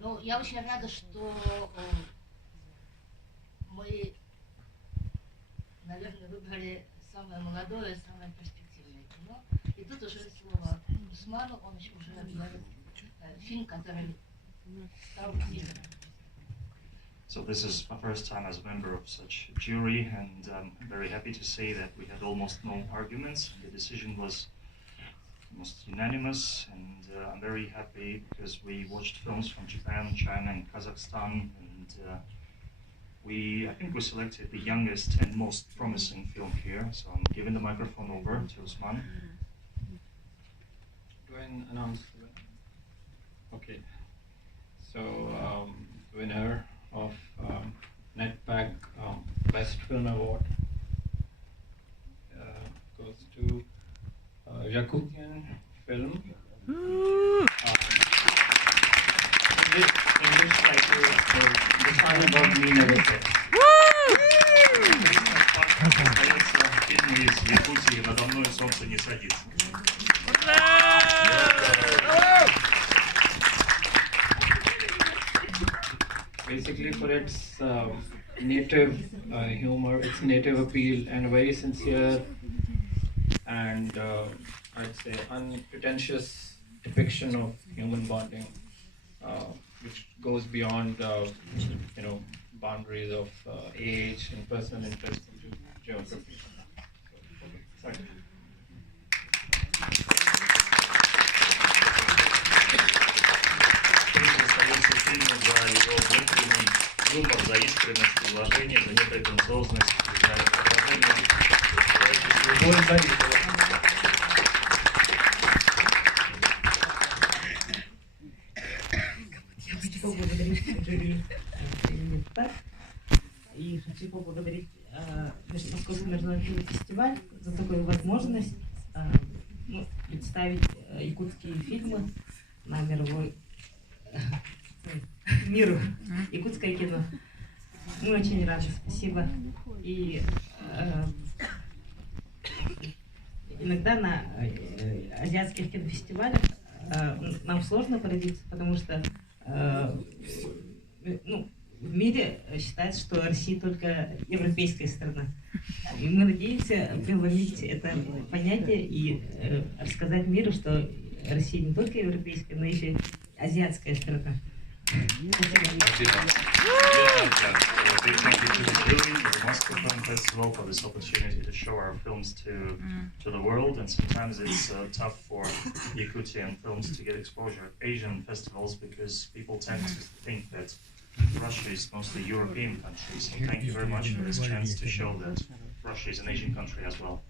Ну, я очень рада, что мы, наверное, выбрали самое молодое, самое перспективное кино. И тут уже слово Усману, он уже объявит фильм, который стал фильмом. So this is my first time as a member of such a jury, and I'm very happy to say that we had almost no arguments. The decision was almost unanimous, and I'm very happy because we watched films from Japan, China, and Kazakhstan, and I think we selected the youngest and most promising film here. So I'm giving the microphone over to Usman. Do I announce the winner? Okay. So winner of NETPAK Best Film Award goes to Yakutian film. English title is The Song About Me Never Said. Фильм из Якутии «Надо мной солнце не садится». Basically, for its native humor, its native appeal, and very sincere and I'd say unpretentious depiction of human bonding, which goes beyond boundaries of age and personal interest into geography. Sorry. Фильму за его внутренний юмор, за искренность, уважение, за непретенциозность, за отражение. Я хочу поблагодарить жюри НЕТПАК и хочу поблагодарить Московский международный фестиваль за такую возможность представить якутские фильмы на мировой миру, якутское кино. Мы очень рады, спасибо. И иногда на азиатских кинофестивалях нам сложно пробиться, потому что в мире считается, что Россия только европейская страна. И мы надеемся преломить это понятие и рассказать миру, что Россия не только европейская, но еще и азиатская страна. Big thank you to the jury, to the Moscow Film Festival for this opportunity to show our films to the world. And sometimes it's tough for Yakutian films to get exposure at Asian festivals because people tend to think that Russia is mostly European country. So thank you very much for this chance to show that Russia is an Asian country as well.